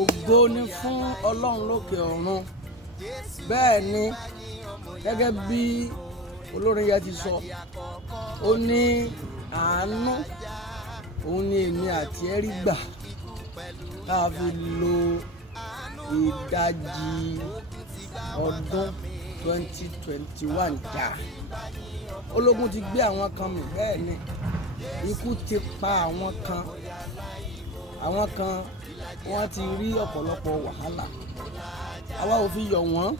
Ògo ni fún Ọlọ́run lókè ọ̀run. Bẹ́ẹ̀ ni, gẹ́gẹ́ bí olórin yẹn ti sọ, ó ní àánú òun ni èmi àti ẹ rí gbà tá a fi lo ìdajì ọdún 2021 jà. Ológun ti gbé àwọn kan mì, bẹ́ẹ̀ ni ikú ti pa àwọn kan wọ́n ti rí ọ̀pọ̀lọpọ̀ wàhálà. Àwa ò fi yọ̀ wọ́n,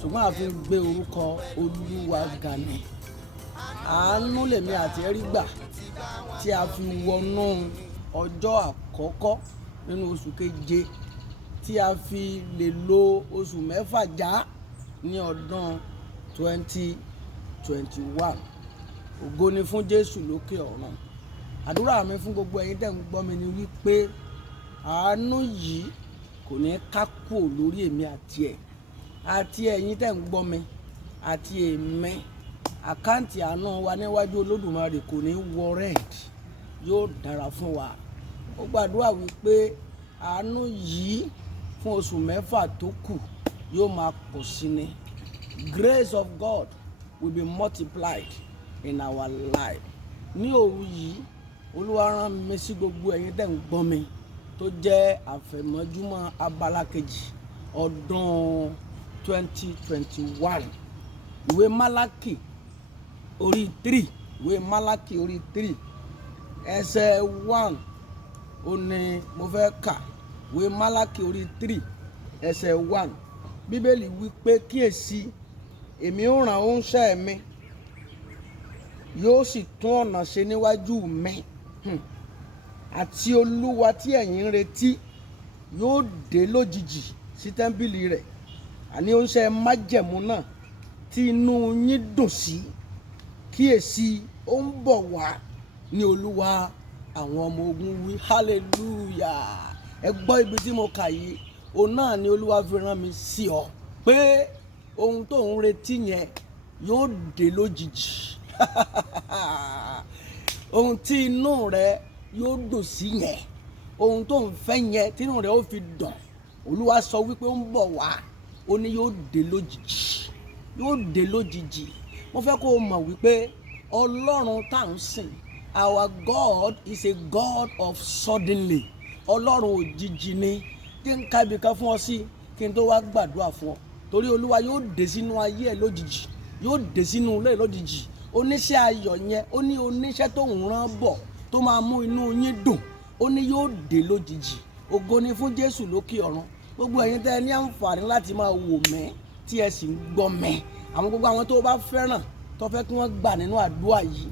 ṣùgbọ́n a fi gbé orúkọ Olúwa ga ni. Àánú lèmi àti ẹ rí gbà tí a fi wọnú ọjọ́ àkọ́kọ́ nínú oṣù keje, tí a fi lè lo oṣù mẹ́fà já ní ọdún 2021. Ògo ni fún Jésù lókè ọ̀run. Àdúrà mi fún gbogbo ẹ̀yin tẹ́ ń gbọ́ mi ni wípé àánú yìí kò ní ká kúrò lórí èmi àti ẹ̀, àti ẹ̀yin tẹ́ ń gbọ́ mi àti èmi. Àkáǹtì àánú wa níwájú Olódùmarè kò ní wọ red, yóò dára fún wa. Ó gbàdúrà wípé àánú yìí fún oṣù mẹ́fà tó kù yóò máa pọ̀ sí ni. Grace of God will be multiplied in our life. Ní òru yìí, Olúwa rán mi sí gbogbo ẹ̀yin tẹ́ ń gbọ́ mi tó jẹ́ àfẹ̀mọ́júmọ́ abala kejì ọdún 2021. Ìwé Málákì orí 3, ìwé Málákì orí 3 ẹsẹ̀ 1 ó ní mo fẹ́ kà. Ìwé Málákì orí 3 ẹsẹ̀ 1. Bíbélì wí pé kíyèsí, èmi ó rán oníṣẹ́ mi, yóò sì tún ọ̀nà ṣe níwájú mi. Àti Olúwa tí ẹ̀yin ń retí yóò dé lójijì sí tẹ́ḿpìlì rẹ̀. Àní oníṣẹ́ májẹ̀mú náà tí inú yín dùn sí. Kíyèsí, ó ń bọ̀ wá ní Olúwa àwọn ọmọ ogun wí. Hallelujah. Ẹ gbọ́ ibi tí mo kà yìí, òun náà ni Olúwa fi rán mi sí ọ pé ohun tó ń retí yẹn yóò dé lójijì. Ohun tí inú rẹ yóò dùn sí yẹn, ohun tó ń fẹ́ yẹn tí inú rẹ ó fi dùn, Olúwa sọ wípé ó ń bọ̀ wá, ó ní yóò dé lójijì, yóò dé lójijì. Mo fẹ́ kó o mọ̀ wípé Ọlọ́run tá à ń sìn, our God is a God of suddenly. Ọlọ́run òjijì ni. Kí n ka ibìkan fún ọ sí kí n tó wá gbàdúrà fún ọ, torí Olúwa yóò dé sínú ayé ẹ lójijì, yóò dé sínú ilé ẹ lójijì. Oníṣẹ́ ayọ̀ yẹn, ó ní oníṣẹ́ tó ń rán bọ̀ tó máa mú inú yín dùn, ó ní yóò dé lójijì. Ògo ni fún Jésù lókè ọ̀run. Gbogbo ẹ̀yin tẹ́ ẹ ní àǹfààní láti máa wò mí tí ẹ sì ń gbọ́ mí, gbogbo àwọn tó bá fẹ́ràn tó fẹ́ kí wọ́n gbà nínú àdúrà yìí,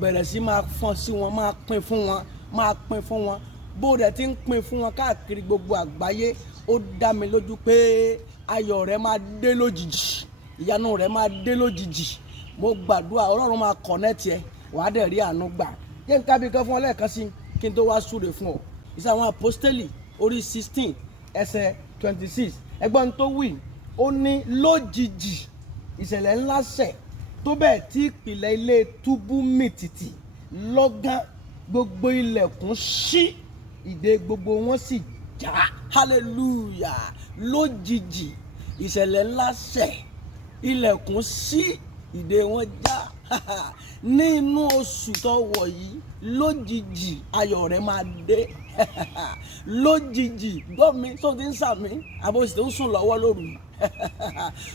bẹ̀rẹ̀ sí máa fọ́n sí wọn, máa pín fún wọn, máa pín fún wọn. Bó dẹ̀ ti ń pín fún wọn káàkiri gbogbo àgbáyé, ó dá mi lójú pé ayọ̀ rẹ máa dé lójijì, ìyanu rẹ máa dé lójijì. Mo gbàdúrà Ọlọ́run máa connect ẹ, wàá dẹ̀ rí àánú gbà. Kí n kábí kan fún ọ lẹ́ẹ̀kan sí kí n tó wá súre fún ọ. Iṣẹ́ àwọn Àpọ́stélì orí 16 ẹsẹ̀ 26. Ẹgbọ́n tó wí, ó ní lójijì ìṣẹ̀lẹ̀ ńlá ṣẹ̀ tó bẹ́ẹ̀ tí ìpìlẹ̀ ilé túbú mì tìtì. Lọ́gán gbogbo ilẹ̀kùn ṣí, ìdè gbogbo wọn sì já. Hallelujah. Lójijì ìṣẹ̀lẹ̀ ńlá ṣẹ̀, ilẹ̀kùn ṣí, ìdè wọn já. Nínú oṣù tó wọ̀ yìí, lójijì ayọ̀ rẹ máa dé. Lójijì, gbọ́ mi tó ti ń sàmí, àbòsí tó ń sùn lọ́wọ́ lóru.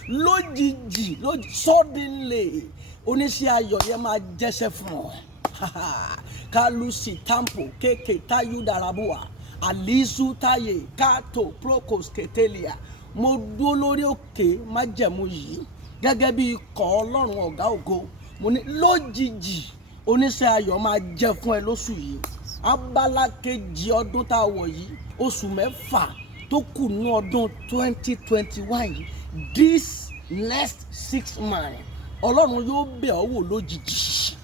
Lójijì, suddenly oníṣẹ́ ayọ̀ yẹn máa jẹ́ṣẹ́ fún ọ. Kalusi tampo keke tayu darabuwa alisu taye kato prokos ketelia. Mo dúró lórí òkè májẹ̀mú yìí gẹ́gẹ́ bí ikọ̀ Ọlọ́run ọ̀gá ògo. Mo ní lójijì oníṣẹ́ ayọ̀ máa jẹ́ fún ẹ lóṣù yìí. Abala kejì ọdún tá a wọ̀ yìí, oṣù mẹ́fà tó kù ní ọdún 2021 yìí, this next 6 months, Ọlọ́run yóò bẹ̀ ọ́ wò lójijì.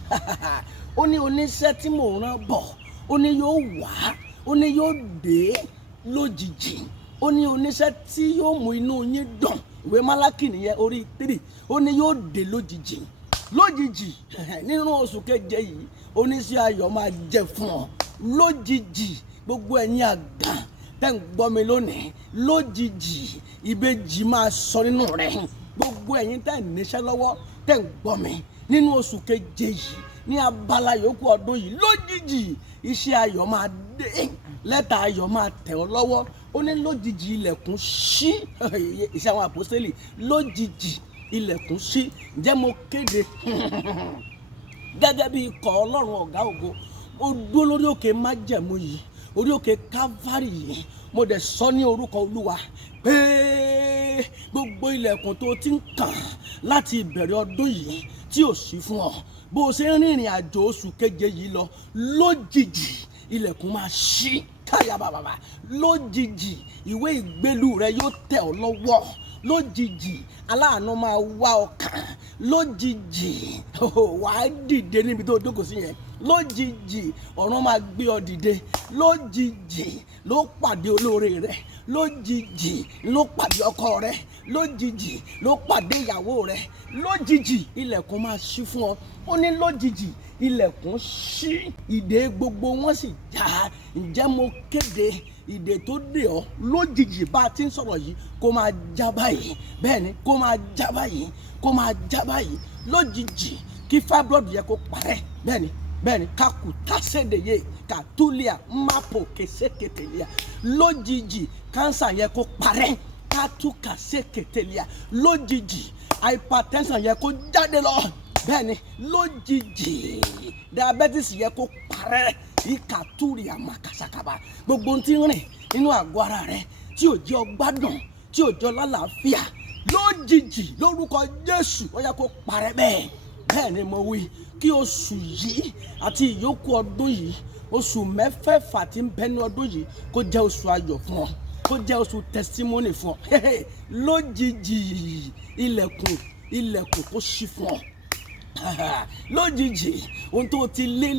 Ó ní oníṣẹ́ tí mò ń rán bọ̀, ó ní yóò wá, ó ní yóò dé lójijì. Ó ní oníṣẹ́ tí yóò mú inú yín dùn. Ìwé Málákì nìyẹn orí 3. Ó ní yóò dé lójijì. Lójijì nínú oṣù keje yìí, oníṣẹ́ ayọ̀ máa jẹ́ fún ọ. Lójijì gbogbo ẹ̀yin àgàn tẹ́ ń gbọ́ mi lónìí lójijì ìbejì máa sọ nínú rẹ̀. Gbogbo ẹ̀yin tẹ́ ń níṣẹ́ lọ́wọ́ tẹ́ ń gbọ́ mi nínú oṣù keje yìí ní abala yòókù ọdún yìí lójijì iṣẹ́ ayọ̀ máa dé, lẹ́tà ayọ̀ máa tẹ̀ ọ́ lọ́wọ́. Ó ní lójijì ilẹ̀kùn ṣí. Iṣẹ́ àwọn àpọ́sítélì lójijì ilẹ̀kùn ṣí. Ǹjẹ́ mo kéde gẹ́gẹ́ bí ikọ̀ Ọlọ́run ọ̀gá ògo, mo dúró lórí òkè májẹ̀mú yìí, orí òkè Calvary yìí, mo dẹ̀ sọ ní orúkọ Olúwa pé gbogbo ilẹ̀kùn tó ti ń kàn láti ìbẹ̀rẹ̀ ọdún yìí tí ò ṣí fún ọ, bó o ṣe ń rìnrìn àjò oṣù keje yìí lọ, lójijì ilẹ̀kùn máa ṣí. Káyà bàbà, lójijì ìwé ìgbélú rẹ yóò tẹ̀ ọ́ lọ́wọ́. Lójijì aláàánú máa wá ọ kàn. Lójijì wàá dìde níbi tó jókòó sí yẹn. Lójijì ọ̀run máa gbé ọ dìde. Lójijì ló pàdé olóore rẹ. Lójijì ló pàdé ọkọ rẹ. Lójijì ló pàdé ìyàwó rẹ. Lójijì ilẹ̀kùn máa ṣí fún ọ. Ó ní lójijì ilẹ̀kùn ṣí, ìdè gbogbo wọn sì já. Ǹjẹ́ mo kéde ìdè tó dè ọ́ lójijì bá a ti ń sọ̀rọ̀ yìí kó máa já báyìí. Bẹ́ẹ̀ni kó máa já báyìí, kó máa já báyìí. Lójijì kí fibroid yẹ kó parẹ́. Bẹ́ẹ̀ni kakuta sédèyé katulia mapo keseketelia. Lójijì cancer yẹ kó parẹ́. Katuka seketelia. Lójijì hypertension yẹ kó jáde lọ. Bẹ́ẹ̀ni lójijì diabetes yẹ kó parẹ́. Ìkàtúrì àmàkàsàkàbà gbogbo tí ń rìn nínú àgọ́ ara rẹ tí ò jẹ́ ọ gbádùn, tí ò jẹ́ ọ lálàáfíà, lójijì lórúkọ Jésù ó yẹ kó parẹ́ bẹ́ẹ̀. Bẹ́ẹ̀ ni mo wí kí oṣù yìí àti ìyókù ọdún yìí, oṣù mẹ́fẹ̀ẹ̀fà tí ń bẹ ní ọdún yìí kó jẹ́ oṣù ayọ̀ fún ọ, kó jẹ́ oṣù testimony fún ọ. Lójijì ilẹ̀kùn kó ṣí fún ọ. Lójijì ohun tó ti lé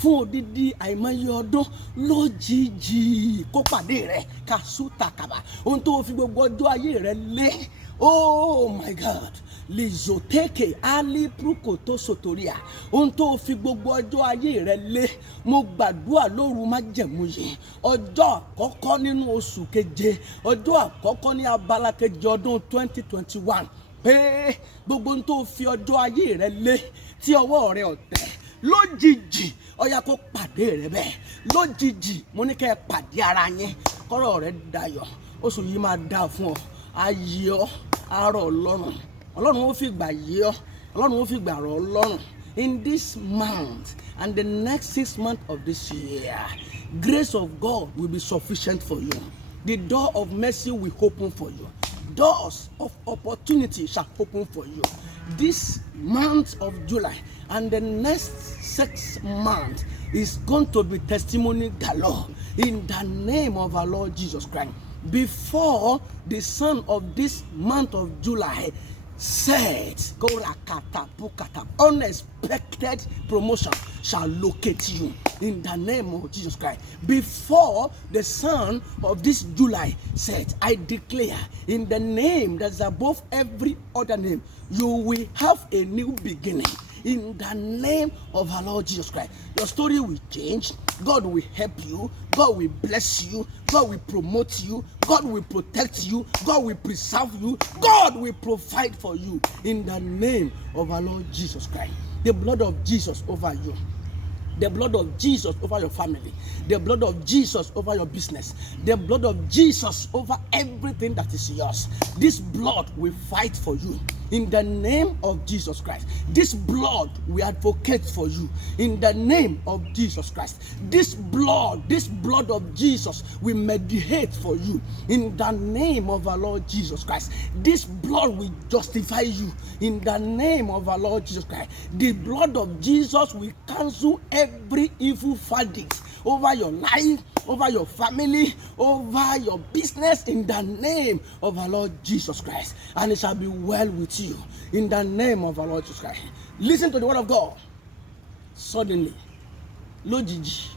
fún odidi àìmọye ọdún, lójijì kó pàdé rẹ kàṣútàkàbà. Ohun tó fi gbogbo ọjọ́ ayé rẹ lé, oh my God, lizoteke aliprukoto sotoria. Ohun tó fi gbogbo ọjọ́ ayé rẹ lé, mo gbàdúrà lóru májẹ̀mú yìí, ọjọ́ àkọ́kọ́ nínú oṣù keje, ọjọ́ àkọ́kọ́ ní abala keje ọdún 2021, pé gbogbo ohun tó fi ọjọ́ ayé rẹ lé tí ọwọ́ rẹ ọ̀tẹ̀, lójijì ó yá kó pàdé rẹ bẹ́ẹ̀. Lójijì mo ní kẹ́ ẹ pàdé ara yín, kọ́rọ̀ rẹ dayọ̀. Oṣù yìí máa dáa fún ọ, ayé ọ, arọ Ọlọ́run ó fi gbà yé ọ, Ọlọ́run ó fi gbà rọ̀ Ọlọ́run. In this month and the next 6 months of this year, grace of God will be sufficient for you. The door of mercy will open for you. Doors of opportunity shall open for you. This month of July and the next 6 months is going to be testimony galore in the name of our Lord Jesus Christ. Before the sun of this month of July set, unexpected promotion shall locate you in the name of Jesus Christ. Before the sun of this July set, I declare in the name that's above every other name, you will have a new beginning. In the name of our Lord Jesus Christ, your story will change. God will help you. God will bless you. God will promote you. God will protect you. God will preserve you. God will provide for you. In the name of our Lord Jesus Christ. The blood of Jesus over you. The blood of Jesus over your family. The blood of Jesus over your business. The blood of Jesus over everything that is yours. This blood will fight for you. In the name of Jesus Christ. This blood will advocate for you. In the name of Jesus Christ. This blood of Jesus will mediate for you. In the name of our Lord Jesus Christ. This blood will justify you. In the name of our Lord Jesus Christ. The blood of Jesus will cancel every evil verdict over your life, over your family, over your business, in the name of our Lord Jesus Christ. And it shall be well with you in the name of our Lord Jesus Christ. Listen to the word of God. Suddenly, lójijì,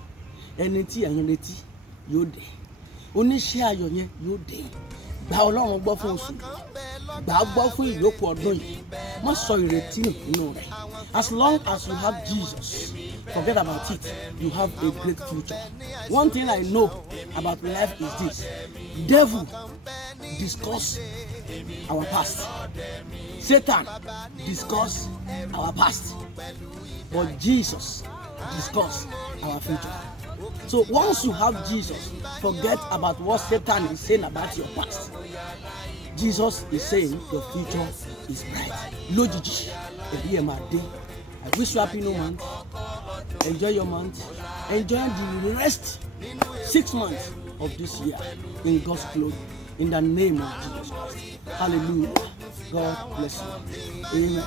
ẹni tí ẹ̀yin retí yóò dé. Oníṣẹ́ ayọ̀ yẹn yóò dé. Gba Ọlọ́run gbọ́ fún oṣù. Gbà á gbọ́ fún ìyókù ọdún yìí. Má sọ ìrètí nínú rẹ̀. As long as you have Jesus, forget about it. You have a great future. One thing I know about life is this: devil discuss our past, Satan discuss our past, but Jesus discuss our future. So once you have Jesus, forget about what Satan is saying about your past. Jesus is saying your future is bright. Lojiji, I wish you happy new month. Enjoy your month. Enjoy the rest 6 months of this year in God's glory. In the name of Jesus Christ. Hallelujah. God bless you. Amen.